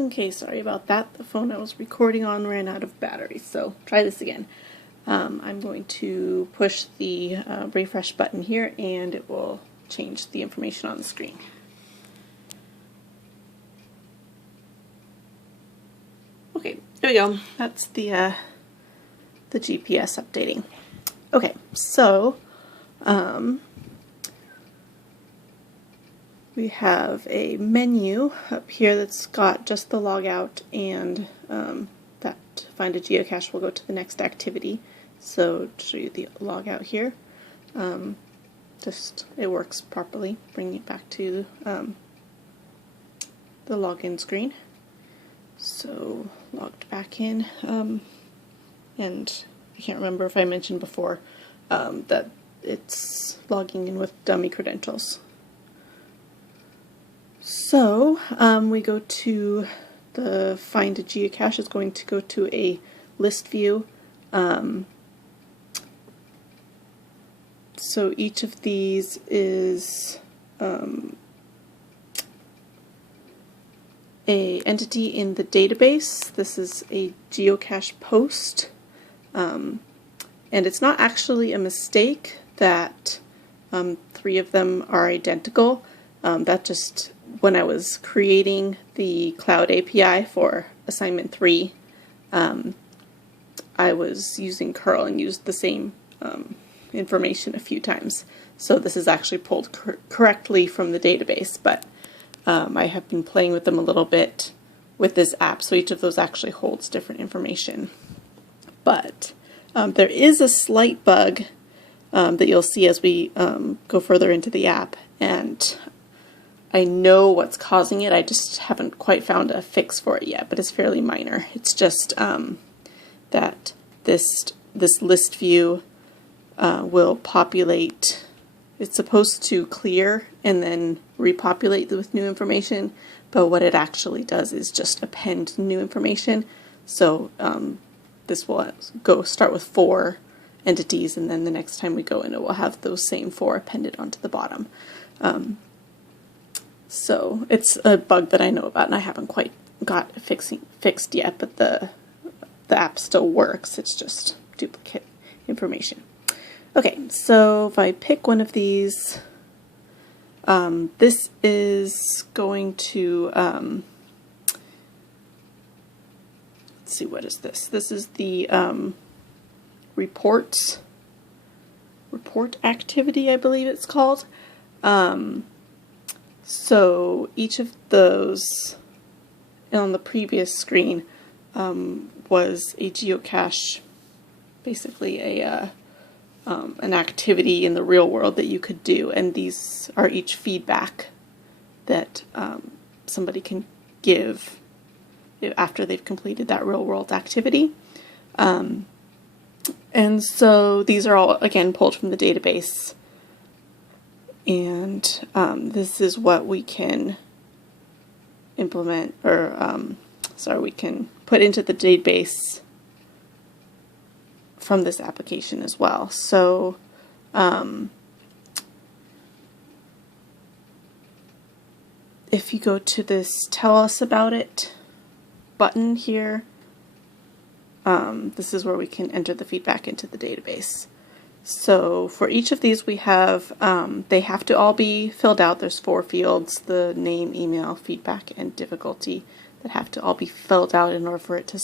Okay, sorry about that. The phone I was recording on ran out of battery, so try this again. I'm going to push the refresh button here and it will change the information on the screen. Okay, there we go. That's the GPS updating. Okay, so we have a menu up here that's got just the logout, and that find a geocache will go to the next activity. So to show you the logout here, just it works properly, bringing it back to the login screen. So logged back in, and I can't remember if I mentioned before that it's logging in with dummy credentials. So we go to the find a geocache is going to go to a list view. So each of these is a entity in the database. This is a geocache post, and it's not actually a mistake that 3 of them are identical. That just, when I was creating the Cloud API for assignment 3, I was using curl and used the same information a few times. So this is actually pulled correctly from the database, but I have been playing with them a little bit with this app, so each of those actually holds different information. But there is a slight bug that you'll see as we go further into the app, and I know what's causing it. I just haven't quite found a fix for it yet, but it's fairly minor. It's just that this list view will populate. It's supposed to clear and then repopulate with new information, but what it actually does is just append new information. So this will start with 4 entities, and then the next time we go in, it will have those same 4 appended onto the bottom. So it's a bug that I know about, and I haven't quite got fixed yet, but the app still works. It's just duplicate information. Okay, so if I pick one of these, this is going to, let's see, what is this? This is the report activity, I believe it's called. So each of those on the previous screen was a geocache, basically an activity in the real world that you could do, and these are each feedback that somebody can give after they've completed that real world activity. And so these are all, again, pulled from the database, and this is what we can implement, or we can put into the database from this application as well. So if you go to this tell us about it button here, this is where we can enter the feedback into the database. So for each of these we have, they have to all be filled out. There's 4 fields, the name, email, feedback, and difficulty, that have to all be filled out in order for it to